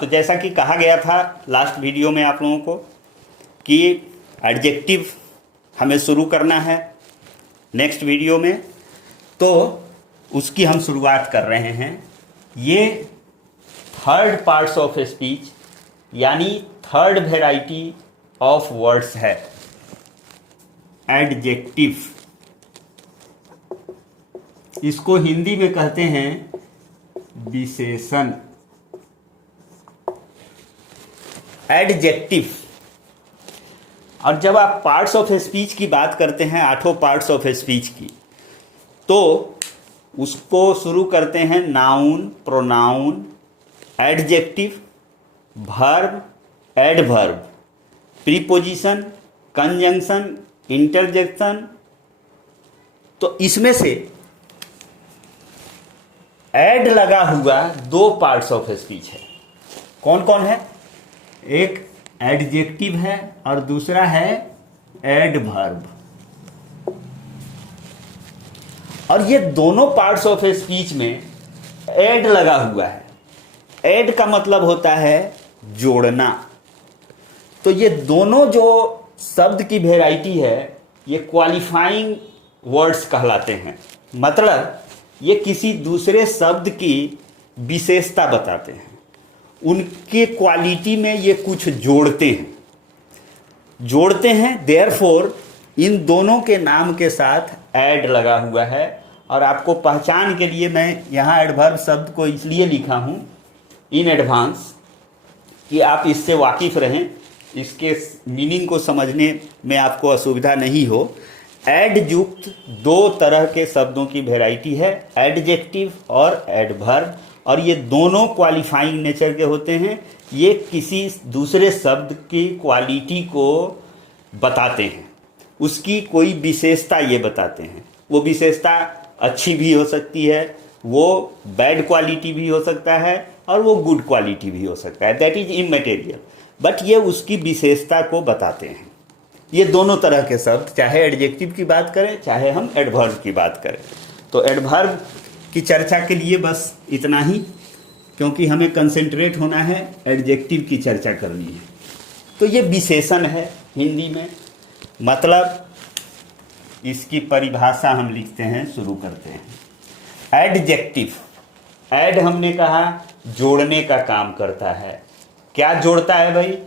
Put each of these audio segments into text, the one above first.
तो जैसा कि कहा गया था लास्ट वीडियो में आप लोगों को कि एडजेक्टिव हमें शुरू करना है नेक्स्ट वीडियो में, तो उसकी हम शुरुआत कर रहे हैं। ये थर्ड पार्ट्स ऑफ स्पीच यानी थर्ड वेराइटी ऑफ वर्ड्स है एडजेक्टिव। इसको हिंदी में कहते हैं विशेषण, एडजेक्टिव। और जब आप पार्ट्स ऑफ स्पीच की बात करते हैं, 8 पार्ट्स ऑफ स्पीच की, तो उसको शुरू करते हैं noun, pronoun, adjective, verb, adverb, preposition, conjunction, interjection. तो इसमें से एड लगा हुआ 2 पार्ट्स ऑफ स्पीच है। कौन कौन है? एक एडजेक्टिव है और दूसरा है एडवर्ब। और ये दोनों पार्ट्स ऑफ स्पीच में एड लगा हुआ है। एड का मतलब होता है जोड़ना। तो ये दोनों जो शब्द की वैरायटी है ये क्वालिफाइंग वर्ड्स कहलाते हैं। मतलब ये किसी दूसरे शब्द की विशेषता बताते हैं, उनके क्वालिटी में ये कुछ जोड़ते हैं। देयरफॉर इन दोनों के नाम के साथ ऐड लगा हुआ है। और आपको पहचान के लिए मैं यहाँ एडवर्ब शब्द को इसलिए लिखा हूँ इन एडवांस कि आप इससे वाकिफ रहें, इसके मीनिंग को समझने में आपको असुविधा नहीं हो। एड युक्त 2 तरह के शब्दों की वैरायटी है, एडजेक्टिव और एडवर्ब। और ये दोनों क्वालिफाइंग नेचर के होते हैं। ये किसी दूसरे शब्द की क्वालिटी को बताते हैं, उसकी कोई विशेषता ये बताते हैं। वो विशेषता अच्छी भी हो सकती है, वो बैड क्वालिटी भी हो सकता है और वो गुड क्वालिटी भी हो सकता है, दैट इज इमैटेरियल, बट ये उसकी विशेषता को बताते हैं। ये दोनों तरह के शब्द, चाहे एडजेक्टिव की बात करें चाहे हम एडवर्ब की बात करें। तो एडवर्ब की चर्चा के लिए बस इतना ही, क्योंकि हमें कंसंट्रेट होना है, एडजेक्टिव की चर्चा करनी है। तो ये विशेषण है हिंदी में। मतलब इसकी परिभाषा हम लिखते हैं, शुरू करते हैं। एडजेक्टिव, एड हमने कहा जोड़ने का काम करता है। क्या जोड़ता है भाई?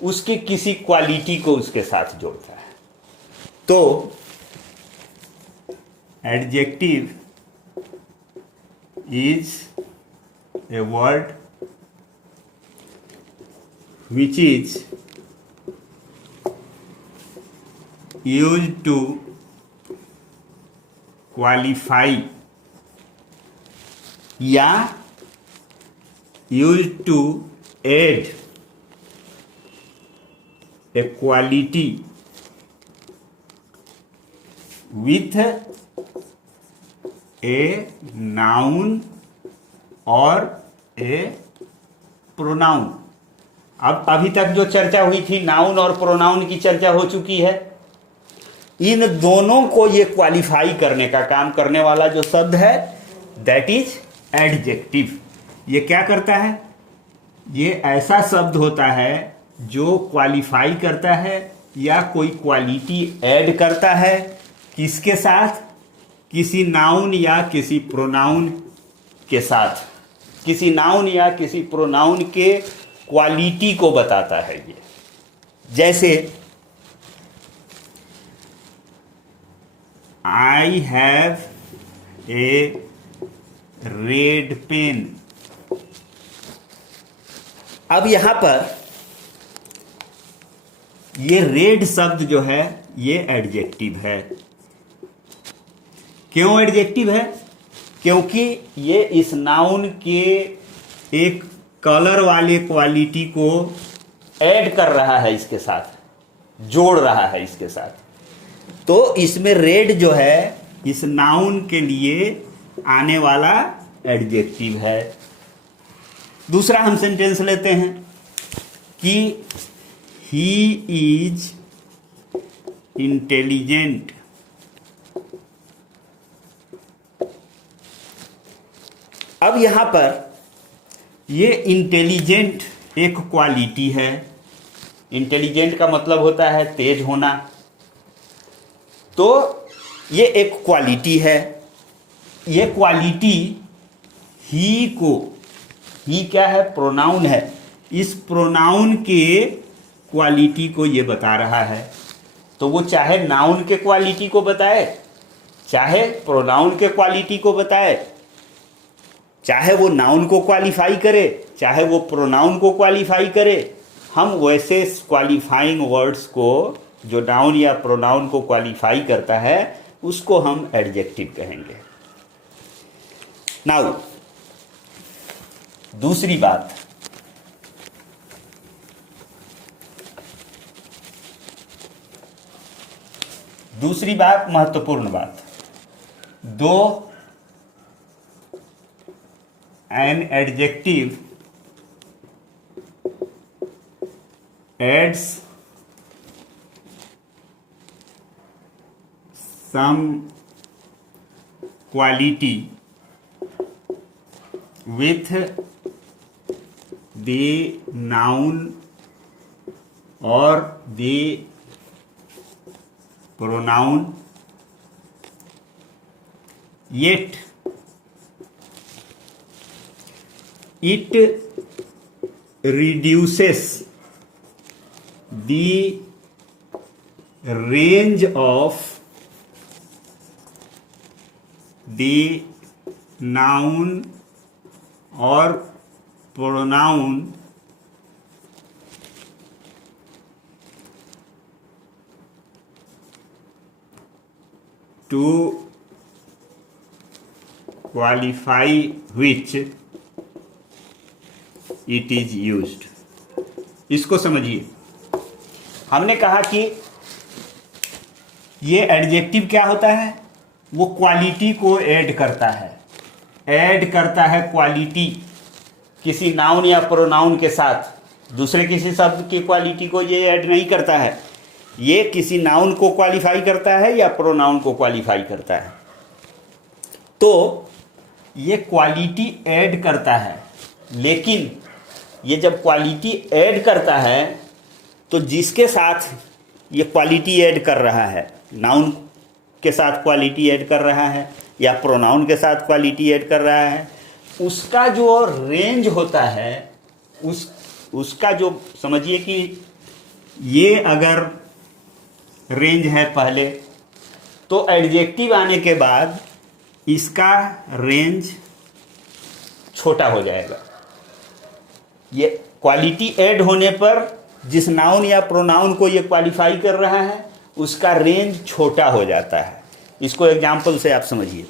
उसकी किसी क्वालिटी को उसके साथ जोड़ता है। तो adjective is a word which is used to qualify या used to add a quality with a noun और ए प्रोनाउन। अब अभी तक जो चर्चा हुई थी नाउन और प्रोनाउन की चर्चा हो चुकी है। इन दोनों को ये क्वालिफाई करने का काम करने वाला जो शब्द है दैट इज एडजेक्टिव। ये क्या करता है? ये ऐसा शब्द होता है जो क्वालिफाई करता है या कोई क्वालिटी ऐड करता है। किसके साथ? किसी नाउन या किसी प्रोनाउन के साथ। किसी नाउन या किसी प्रोनाउन के क्वालिटी को बताता है ये। जैसे I have a red pen. अब यहां पर ये रेड शब्द जो है ये एडजेक्टिव है। क्यों एडजेक्टिव है? क्योंकि ये इस नाउन के एक कलर वाले क्वालिटी को ऐड कर रहा है, इसके साथ जोड़ रहा है इसके साथ। तो इसमें रेड जो है इस नाउन के लिए आने वाला एडजेक्टिव है। दूसरा हम सेंटेंस लेते हैं कि ही इज इंटेलिजेंट। अब यहां पर ये इंटेलिजेंट एक क्वालिटी है। इंटेलिजेंट का मतलब होता है तेज होना, तो ये एक क्वालिटी है। ये क्वालिटी ही को, ही क्या है, प्रोनाउन है, इस प्रोनाउन के क्वालिटी को ये बता रहा है। तो वो चाहे नाउन के क्वालिटी को बताए, चाहे प्रोनाउन के क्वालिटी को बताए, चाहे वो नाउन को क्वालिफाई करे, चाहे वो प्रोनाउन को क्वालिफाई करे, हम वैसे क्वालिफाइंग वर्ड्स को, जो नाउन या प्रोनाउन को क्वालिफाई करता है, उसको हम एडजेक्टिव कहेंगे। नाउ दूसरी बात, महत्वपूर्ण बात, दो an adjective adds some quality with the noun or the pronoun, yet it reduces the range of the noun or pronoun to qualify which it is used। इसको समझिए। हमने कहा कि ये एडजेक्टिव क्या होता है, वो क्वालिटी को ऐड करता है, ऐड करता है क्वालिटी किसी नाउन या प्रोनाउन के साथ। दूसरे किसी शब्द की क्वालिटी को ये ऐड नहीं करता है, ये किसी नाउन को क्वालिफाई करता है या प्रोनाउन को क्वालिफाई करता है। तो ये क्वालिटी ऐड करता है, लेकिन ये जब क्वालिटी ऐड करता है तो जिसके साथ ये क्वालिटी ऐड कर रहा है, नाउन के साथ क्वालिटी ऐड कर रहा है या प्रोनाउन के साथ क्वालिटी ऐड कर रहा है, उसका जो रेंज होता है, उसका जो, समझिए कि ये अगर रेंज है पहले, तो एडजेक्टिव आने के बाद इसका रेंज छोटा हो जाएगा। ये क्वालिटी ऐड होने पर जिस नाउन या प्रोनाउन को ये क्वालिफाई कर रहा है, उसका रेंज छोटा हो जाता है। इसको एग्जाम्पल से आप समझिए,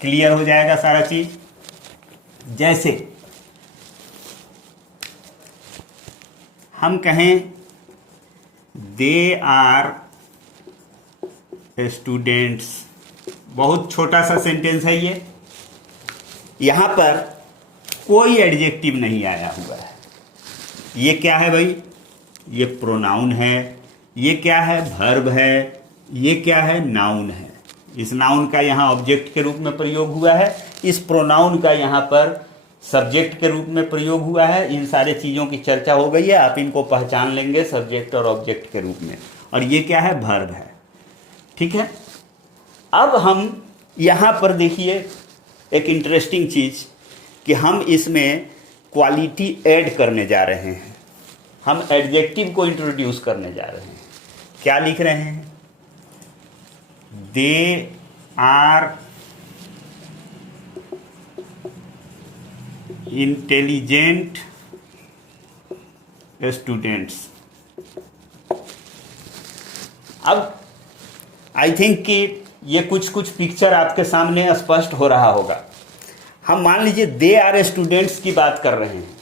क्लियर हो जाएगा सारा चीज। जैसे हम कहें दे आर स्टूडेंट्स, बहुत छोटा सा सेंटेंस है ये, यहां पर कोई एडजेक्टिव नहीं आया हुआ है। ये क्या है भाई, ये प्रोनाउन है, ये क्या है, वर्ब है, ये क्या है, नाउन है। इस नाउन का यहाँ ऑब्जेक्ट के रूप में प्रयोग हुआ है, इस प्रोनाउन का यहाँ पर सब्जेक्ट के रूप में प्रयोग हुआ है। इन सारे चीज़ों की चर्चा हो गई है, आप इनको पहचान लेंगे सब्जेक्ट और ऑब्जेक्ट के रूप में। और ये क्या है, वर्ब है, ठीक है। अब हम यहाँ पर देखिए एक इंटरेस्टिंग चीज़ कि हम इसमें क्वालिटी ऐड करने जा रहे हैं, हम एडजेक्टिव को इंट्रोड्यूस करने जा रहे हैं। क्या लिख रहे हैं, दे आर इंटेलिजेंट स्टूडेंट्स। अब आई थिंक कि ये कुछ पिक्चर आपके सामने स्पष्ट हो रहा होगा। हम मान लीजिए दे आर स्टूडेंट्स की बात कर रहे हैं,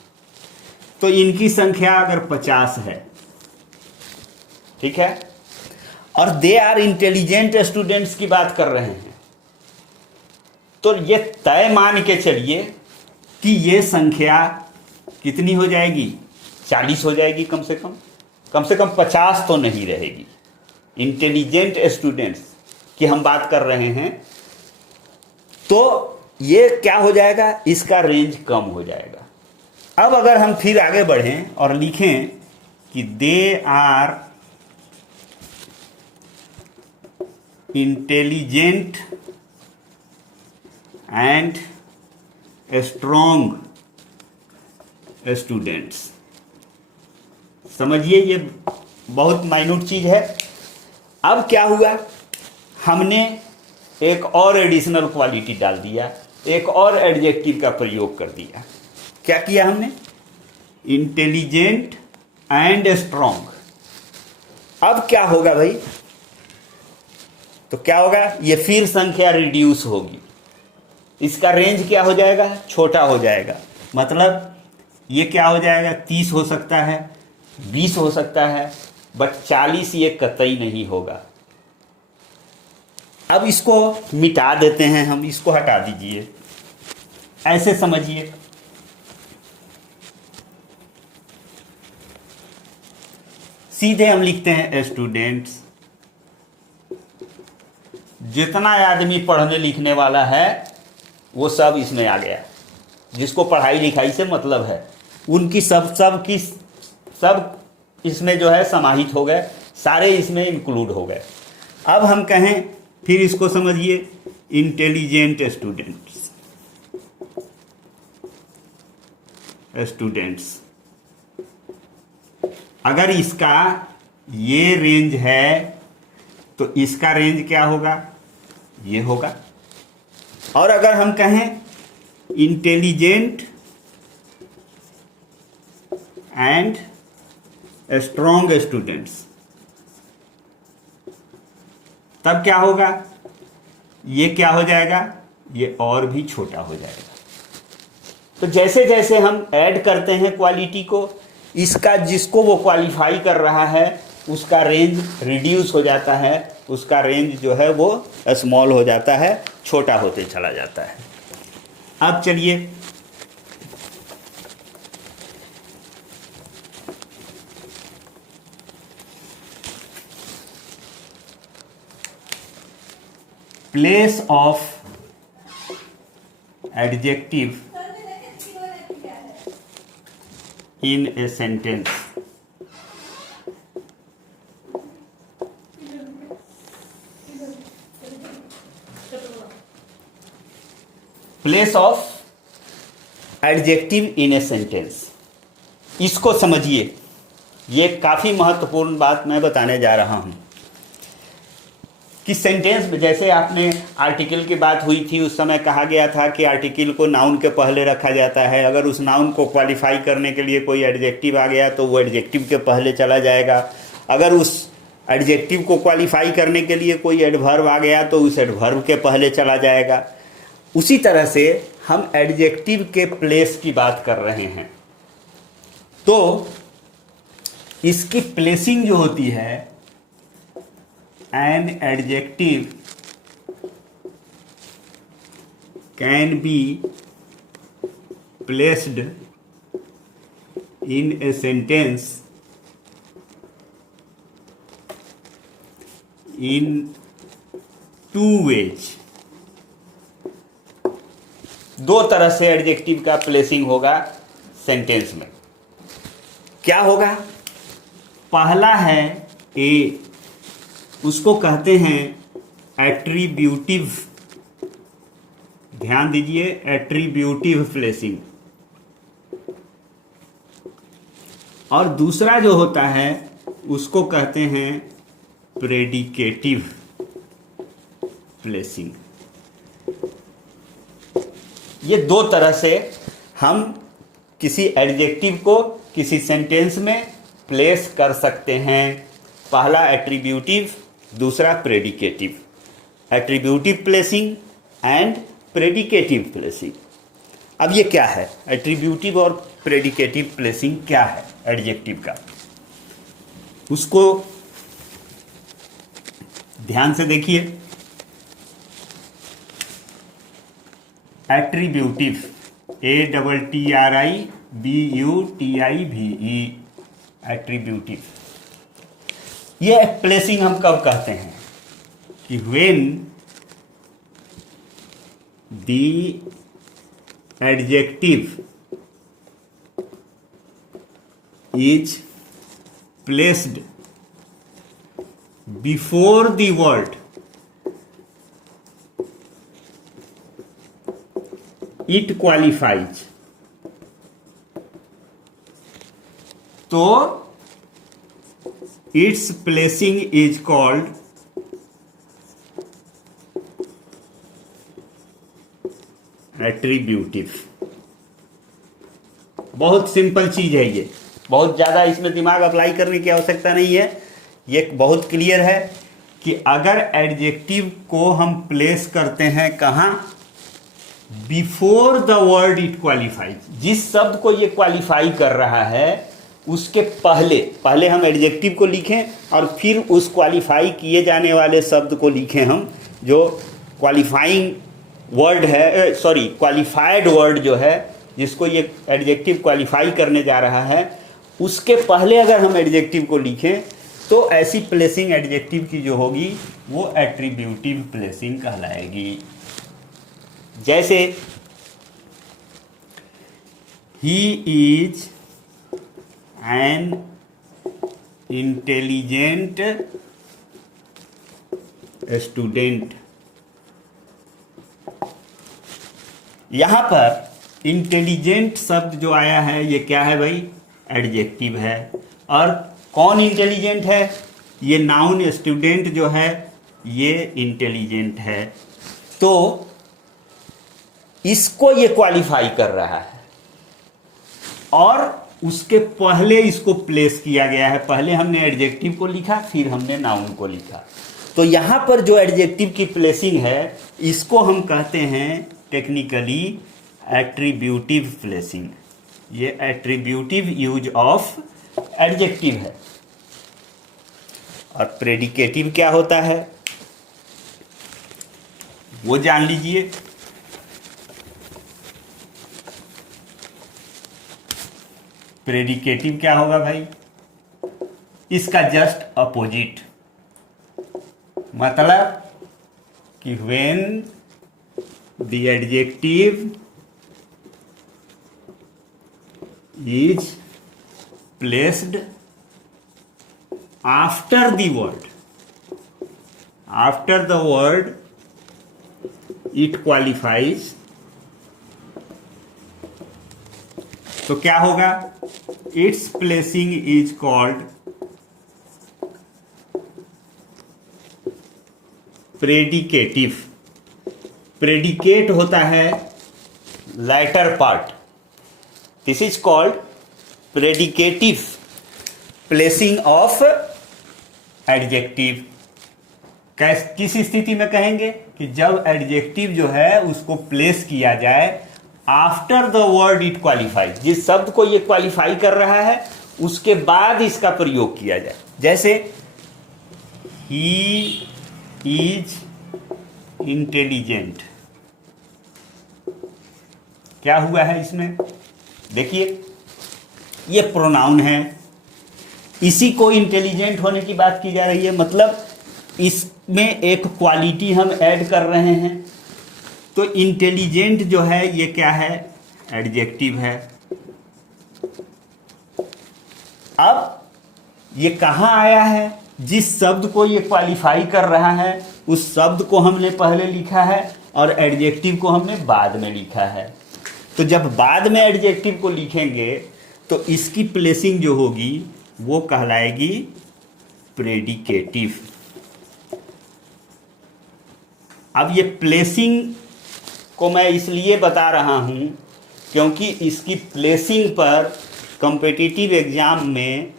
तो इनकी संख्या अगर 50 है, ठीक है, और दे आर इंटेलिजेंट स्टूडेंट्स की बात कर रहे हैं, तो ये तय मान के चलिए कि ये संख्या कितनी हो जाएगी, 40 हो जाएगी कम से कम 50 तो नहीं रहेगी। इंटेलिजेंट स्टूडेंट्स की हम बात कर रहे हैं, तो ये क्या हो जाएगा, इसका रेंज कम हो जाएगा। अब अगर हम फिर आगे बढ़ें और लिखें कि they are intelligent and strong students. समझिए ये बहुत माइन्यूट चीज है। अब क्या हुआ, हमने एक और एडिशनल क्वालिटी डाल दिया, एक और एडजेक्टिव का प्रयोग कर दिया। क्या किया हमने, इंटेलिजेंट एंड स्ट्रॉन्ग। अब क्या होगा भाई, तो क्या होगा, ये फिर संख्या रिड्यूस होगी, इसका रेंज क्या हो जाएगा, छोटा हो जाएगा। मतलब ये क्या हो जाएगा, 30 हो सकता है, 20 हो सकता है, बट 40 ये कतई नहीं होगा। अब इसको मिटा देते हैं हम, इसको हटा दीजिए, ऐसे समझिए। सीधे हम लिखते हैं स्टूडेंट्स। जितना आदमी पढ़ने लिखने वाला है वो सब इसमें आ गया, जिसको पढ़ाई लिखाई से मतलब है, उनकी सब इसमें जो है समाहित हो गए, सारे इसमें इंक्लूड हो गए। अब हम कहें, फिर इसको समझिए, इंटेलिजेंट स्टूडेंट्स। अगर इसका ये रेंज है तो इसका रेंज क्या होगा, ये होगा। और अगर हम कहें इंटेलिजेंट एंड स्ट्रॉन्ग स्टूडेंट्स, तब क्या होगा, ये क्या हो जाएगा, ये और भी छोटा हो जाएगा। तो जैसे जैसे हम ऐड करते हैं क्वालिटी को, इसका जिसको वो क्वालिफाई कर रहा है उसका रेंज रिड्यूस हो जाता है, उसका रेंज जो है वो स्मॉल हो जाता है, छोटा होते चला जाता है। अब चलिए place of adjective in a sentence. Place of adjective in a sentence, इसको समझिए। ये काफी महत्वपूर्ण बात मैं बताने जा रहा हूं कि सेंटेंस में, जैसे आपने आर्टिकल की बात हुई थी, उस समय कहा गया था कि आर्टिकल को नाउन के पहले रखा जाता है। अगर उस नाउन को क्वालिफाई करने के लिए कोई एडजेक्टिव आ गया तो वो एडजेक्टिव के पहले चला जाएगा। अगर उस एडजेक्टिव को क्वालिफाई करने के लिए कोई एडवर्ब आ गया तो उस एडवर्ब के पहले चला जाएगा। उसी तरह से हम एडजेक्टिव के प्लेस की बात कर रहे हैं, तो इसकी प्लेसिंग जो होती है, an adjective can be placed in a sentence in 2 ways। दो तरह से एडजेक्टिव का प्लेसिंग होगा सेंटेंस में। क्या होगा, पहला है ए, उसको कहते हैं एट्रीब्यूटिव। ध्यान दीजिए, एट्रीब्यूटिव प्लेसिंग। और दूसरा जो होता है उसको कहते हैं प्रेडिकेटिव प्लेसिंग। ये दो तरह से हम किसी एडजेक्टिव को किसी सेंटेंस में प्लेस कर सकते हैं। पहला एट्रीब्यूटिव, दूसरा predicative. Attributive placing and predicative placing. अब ये क्या है, एट्रीब्यूटिव और प्रेडिकेटिव प्लेसिंग क्या है एडजेक्टिव का, उसको ध्यान से देखिए। Attributive, ATTRIBUTIVE, attributive. ये प्लेसिंग हम कब कहते हैं कि when the adjective is placed before the word, it qualifies, तो its placing is called attributive. बहुत सिंपल चीज है ये, बहुत ज़्यादा इसमें दिमाग अप्लाई करने की आवश्यकता नहीं है। ये बहुत क्लियर है कि अगर एडजेक्टिव को हम प्लेस करते हैं कहाँ, before the word it qualifies, जिस शब्द को ये क्वालिफाई कर रहा है उसके पहले हम एडजेक्टिव को लिखें और फिर उस क्वालिफाई किए जाने वाले शब्द को लिखें हम, जो क्वालिफाइंग वर्ड है, सॉरी क्वालिफाइड वर्ड जो है जिसको ये एडजेक्टिव क्वालिफाई करने जा रहा है, उसके पहले अगर हम एडजेक्टिव को लिखें तो ऐसी प्लेसिंग एडजेक्टिव की जो होगी वो एट्रीब्यूटिव प्लेसिंग कहलाएगी। जैसे he is an intelligent student. यहां पर इंटेलिजेंट शब्द जो आया है ये क्या है भाई, एडजेक्टिव है। और कौन इंटेलिजेंट है, ये नाउन, स्टूडेंट जो है ये इंटेलिजेंट है, तो इसको ये क्वालिफाई कर रहा है और उसके पहले इसको प्लेस किया गया है। पहले हमने एडजेक्टिव को लिखा, फिर हमने नाउन को लिखा। तो यहां पर जो एडजेक्टिव की प्लेसिंग है इसको हम कहते हैं टेक्निकली एट्रीब्यूटिव प्लेसिंग। ये एट्रीब्यूटिव यूज ऑफ एडजेक्टिव है। और प्रेडिकेटिव क्या होता है वो जान लीजिए। प्रेडिकेटिव क्या होगा भाई, इसका जस्ट अपोजिट, मतलब कि when the adjective is placed after the word, after the word it qualifies, तो क्या होगा, its placing is called predicative। Predicate होता है latter part, this is called predicative placing of adjective। किस स्थिति में कहेंगे कि जब एडजेक्टिव जो है उसको प्लेस किया जाए after the word it qualify, जिस शब्द को ये क्वालिफाई कर रहा है उसके बाद इसका प्रयोग किया जाए। जैसे ही इज इंटेलिजेंट, क्या हुआ है इसमें, देखिए ये प्रोनाउन है, इसी को इंटेलिजेंट होने की बात की जा रही है, मतलब इसमें एक क्वालिटी हम ऐड कर रहे हैं। तो इंटेलिजेंट जो है ये क्या है, एडजेक्टिव है। अब ये कहाँ आया है, जिस शब्द को ये क्वालिफाई कर रहा है उस शब्द को हमने पहले लिखा है और एडजेक्टिव को हमने बाद में लिखा है। तो जब बाद में एडजेक्टिव को लिखेंगे तो इसकी प्लेसिंग जो होगी वो कहलाएगी प्रेडिकेटिव। अब ये प्लेसिंग को मैं इसलिए बता रहा हूँ क्योंकि इसकी प्लेसिंग पर कॉम्पिटिटिव एग्जाम में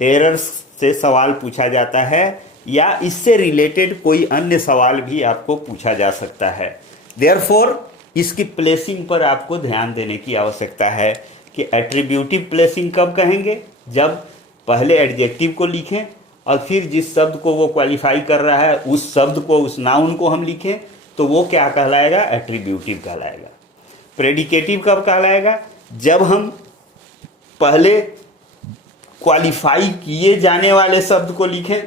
एरर्स से सवाल पूछा जाता है या इससे रिलेटेड कोई अन्य सवाल भी आपको पूछा जा सकता है। देयरफॉर इसकी प्लेसिंग पर आपको ध्यान देने की आवश्यकता है कि एट्रीब्यूटिव प्लेसिंग कब कहेंगे, जब पहले एडजेक्टिव को लिखें और फिर जिस शब्द को वो क्वालिफाई कर रहा है उस शब्द को, उस नाउन को हम लिखें तो वो क्या कहलाएगा, एट्रीब्यूटिव कहलाएगा। प्रेडिकेटिव कब कहलाएगा, जब हम पहले क्वालिफाई किए जाने वाले शब्द को लिखें,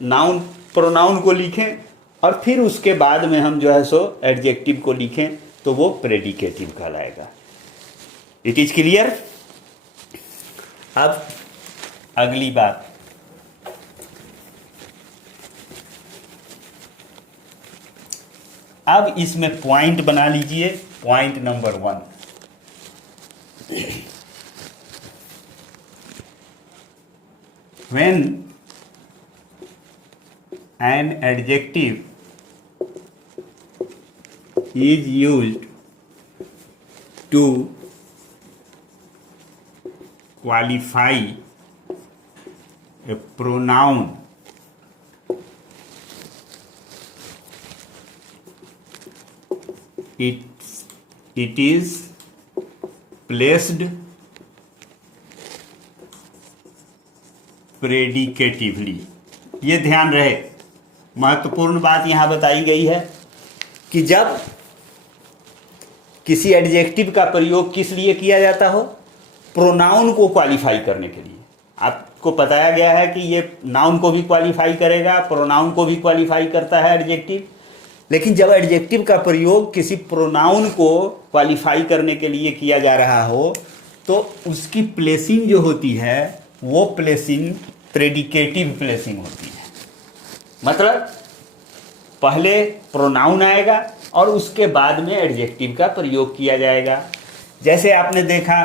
नाउन प्रोनाउन को लिखें और फिर उसके बाद में हम जो है सो एडजेक्टिव को लिखें तो वो प्रेडिकेटिव कहलाएगा। It is clear. अब अगली बात, अब इसमें पॉइंट बना लीजिए। Point number 1, when an adjective is used to qualify a pronoun, it is placed predicatively. ये ध्यान रहे, महत्वपूर्ण बात यहाँ बताई गई है कि जब किसी एडजेक्टिव का प्रयोग किस लिए किया जाता हो, प्रोनाउन को क्वालिफाई करने के लिए। आपको बताया गया है कि ये नाउन को भी क्वालिफाई करेगा, प्रोनाउन को भी क्वालिफाई करता है एडजेक्टिव। लेकिन जब एडजेक्टिव का प्रयोग किसी प्रोनाउन को क्वालिफाई करने के लिए किया जा रहा हो तो उसकी प्लेसिंग जो होती है वो प्लेसिंग प्रेडिकेटिव प्लेसिंग होती है। मतलब पहले प्रोनाउन आएगा और उसके बाद में एडजेक्टिव का प्रयोग किया जाएगा। जैसे आपने देखा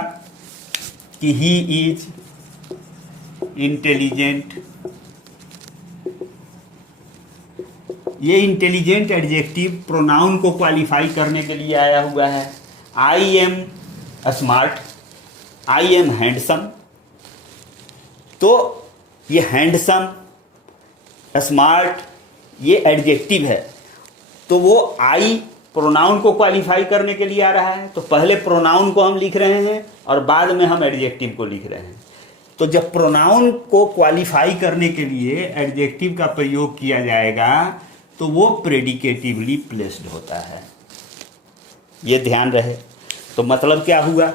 कि ही इज इंटेलिजेंट, ये इंटेलिजेंट एडजेक्टिव प्रोनाउन को क्वालिफाई करने के लिए आया हुआ है। I am smart, I am handsome, तो ये हैंडसम स्मार्ट ये एडजेक्टिव है, तो वो आई प्रोनाउन को क्वालिफाई करने के लिए आ रहा है। तो पहले प्रोनाउन को हम लिख रहे हैं और बाद में हम एडजेक्टिव को लिख रहे हैं। तो जब प्रोनाउन को क्वालिफाई करने के लिए एडजेक्टिव का प्रयोग किया जाएगा तो वो प्रेडिकेटिवली प्लेस्ड होता है। ये ध्यान रहे। तो मतलब क्या हुआ,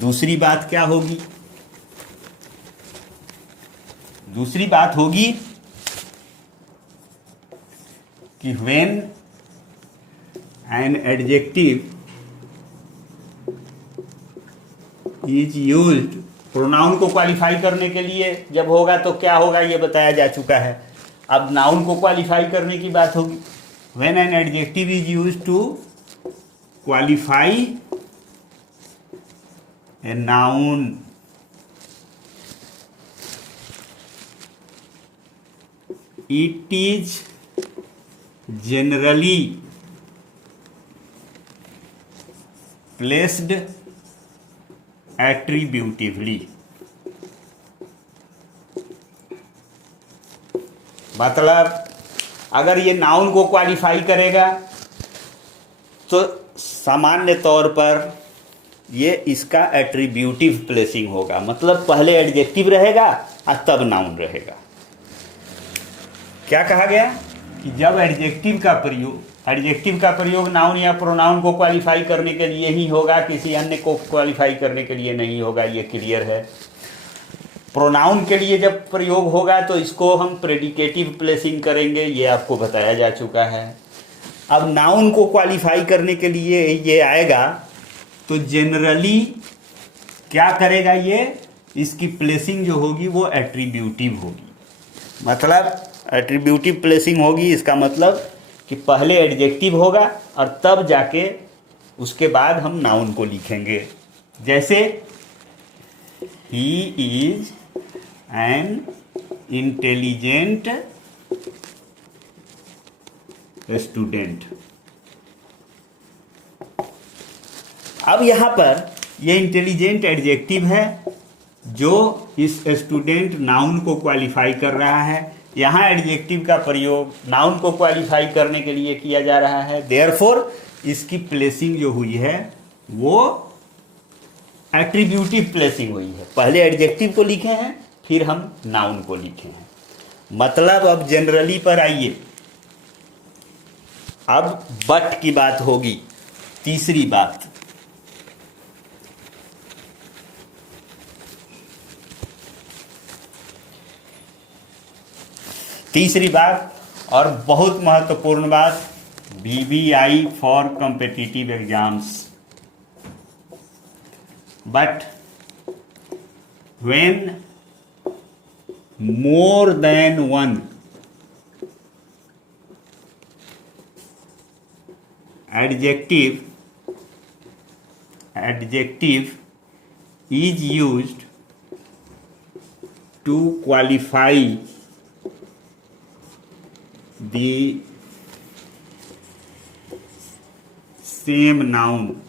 दूसरी बात क्या होगी, दूसरी बात होगी कि when an adjective is used, pronoun को क्वालिफाई करने के लिए जब होगा तो क्या होगा ये बताया जा चुका है। अब नाउन को क्वालिफाई करने की बात होगी। when an adjective is used to qualify a noun, it is generally placed attributively। मतलब अगर ये नाउन को क्वालिफाई करेगा तो सामान्य तौर पर ये इसका एट्रीब्यूटिव प्लेसिंग होगा। मतलब पहले एडजेक्टिव रहेगा और तब नाउन रहेगा। क्या कहा गया कि जब एडजेक्टिव का प्रयोग नाउन या प्रोनाउन को क्वालिफाई करने के लिए ही होगा, किसी अन्य को क्वालिफाई करने के लिए नहीं होगा। ये क्लियर है। प्रोनाउन के लिए जब प्रयोग होगा तो इसको हम प्रेडिकेटिव प्लेसिंग करेंगे, ये आपको बताया जा चुका है। अब नाउन को क्वालिफाई करने के लिए ये आएगा तो जनरली क्या करेगा, ये इसकी प्लेसिंग जो होगी वो एट्रीब्यूटिव होगी। मतलब एट्रीब्यूटिव प्लेसिंग होगी, इसका मतलब कि पहले एडजेक्टिव होगा और तब जाके उसके बाद हम नाउन को लिखेंगे। जैसे he is an intelligent student. अब यहां पर ये इंटेलिजेंट एडजेक्टिव है जो इस स्टूडेंट नाउन को क्वालिफाई कर रहा है। यहाँ एडजेक्टिव का प्रयोग नाउन को क्वालिफाई करने के लिए किया जा रहा है। देयरफॉर इसकी प्लेसिंग जो हुई है वो एट्रीब्यूटिव प्लेसिंग हुई है। पहले एडजेक्टिव को लिखे हैं फिर हम नाउन को लिखे हैं। मतलब अब जनरली पर आइए, अब बट की बात होगी। तीसरी बात, और बहुत महत्वपूर्ण बात, VBI for competitive exams. But when more than one adjective is used to qualify the same noun.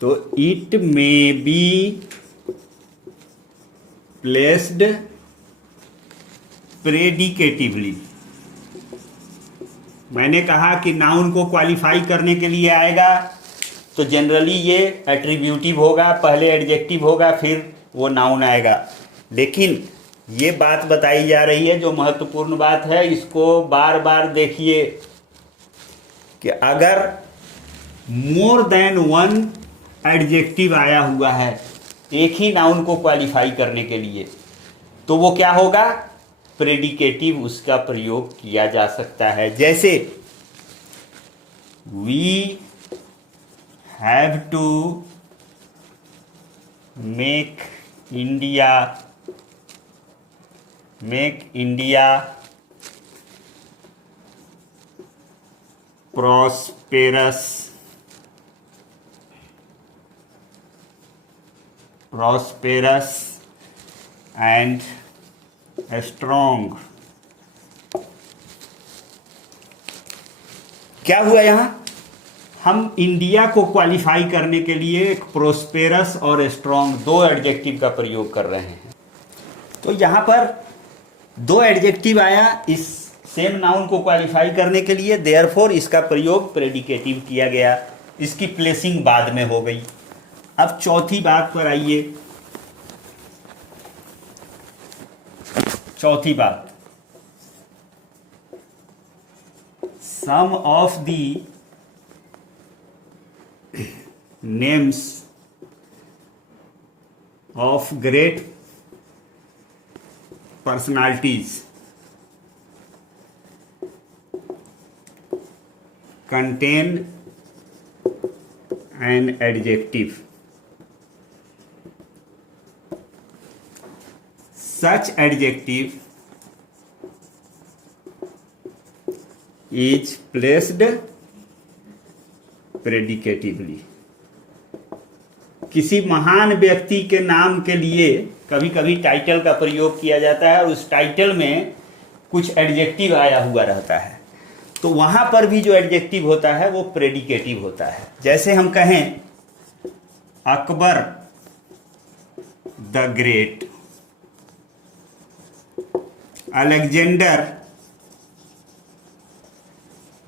तो it may be placed predicatively. मैंने कहा कि नाउन को क्वालिफाई करने के लिए आएगा तो जनरली ये एट्रीब्यूटिव होगा, पहले एडजेक्टिव होगा, फिर वो नाउन आएगा। लेकिन ये बात बताई जा रही है जो महत्वपूर्ण बात है, इसको बार बार देखिए कि अगर मोर देन वन एडजेक्टिव आया हुआ है एक ही नाउन को क्वालिफाई करने के लिए, तो वो क्या होगा, प्रेडिकेटिव उसका प्रयोग किया जा सकता है। जैसे we have to make India prosperous and strong। क्या हुआ यहां, हम इंडिया को क्वालिफाई करने के लिए एक प्रोस्पेरस और स्ट्रॉन्ग दो एडजेक्टिव का प्रयोग कर रहे हैं। तो यहां पर दो एडजेक्टिव आया इस सेम नाउन को क्वालिफाई करने के लिए, देयरफॉर इसका प्रयोग प्रेडिकेटिव किया गया, इसकी प्लेसिंग बाद में हो गई। अब चौथी बात पर आइए। चौथी बात, some of the names of great personalities contain an adjective। Such adjective is placed predicatively। किसी महान व्यक्ति के नाम के लिए कभी कभी टाइटल का प्रयोग किया जाता है और उस टाइटल में कुछ एडजेक्टिव आया हुआ रहता है, तो वहां पर भी जो एडजेक्टिव होता है वो प्रेडिकेटिव होता है। जैसे हम कहें Akbar the great, Alexander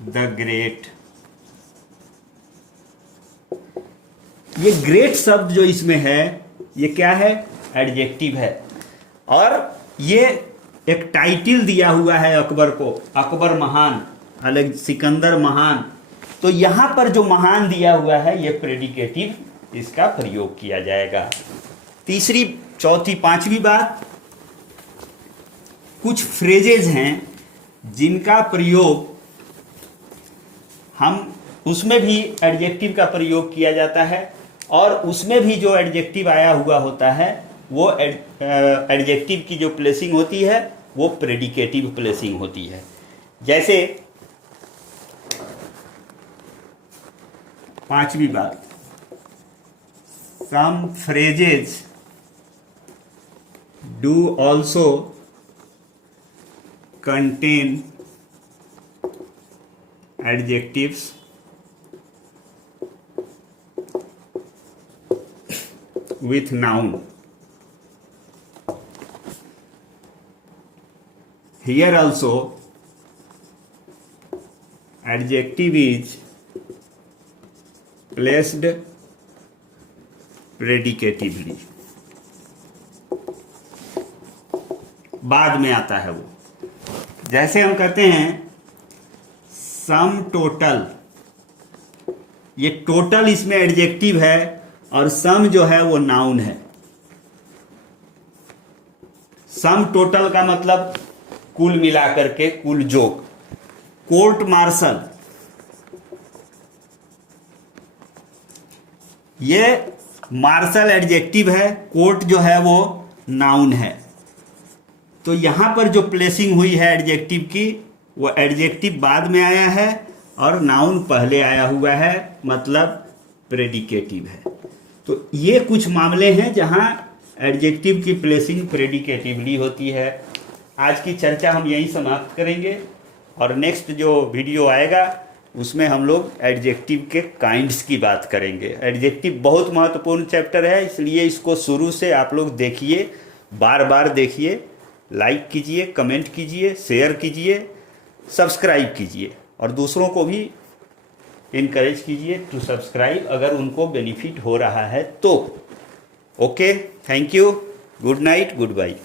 the great, ये ग्रेट शब्द जो इसमें है ये क्या है, एडजेक्टिव है, और ये एक टाइटल दिया हुआ है अकबर को, अकबर महान, सिकंदर महान, तो यहां पर जो महान दिया हुआ है ये प्रेडिकेटिव इसका प्रयोग किया जाएगा। तीसरी, चौथी, पांचवी बात, कुछ फ्रेजेज हैं जिनका प्रयोग हम उसमें भी एडजेक्टिव का प्रयोग किया जाता है और उसमें भी जो एडजेक्टिव आया हुआ होता है वो एडजेक्टिव की जो प्लेसिंग होती है वो प्रेडिकेटिव प्लेसिंग होती है। जैसे पांचवी बात, some phrases do also contain adjectives with noun। Here also adjective is placed predicatively, बाद में आता है वो। जैसे हम कहते हैं सम टोटल, ये टोटल इसमें एडजेक्टिव है और सम जो है वो नाउन है। सम टोटल का मतलब कुल मिलाकर के, कुल जोक। कोर्ट मार्शल, ये मार्शल एडजेक्टिव है, कोर्ट जो है वो नाउन है। तो यहाँ पर जो प्लेसिंग हुई है एडजेक्टिव की, वो एडजेक्टिव बाद में आया है और नाउन पहले आया हुआ है, मतलब प्रेडिकेटिव है। तो ये कुछ मामले हैं जहाँ एडजेक्टिव की प्लेसिंग प्रेडिकेटिवली होती है। आज की चर्चा हम यहीं समाप्त करेंगे और नेक्स्ट जो वीडियो आएगा उसमें हम लोग एडजेक्टिव के काइंड्स की बात करेंगे। एडजेक्टिव बहुत महत्वपूर्ण चैप्टर है, इसलिए इसको शुरू से आप लोग देखिए, बार बार देखिए, लाइक कीजिए, कमेंट कीजिए, शेयर कीजिए, सब्सक्राइब कीजिए और दूसरों को भी इनकरेज कीजिए टू सब्सक्राइब अगर उनको बेनिफिट हो रहा है तो। Okay, thank you, good night, good bye.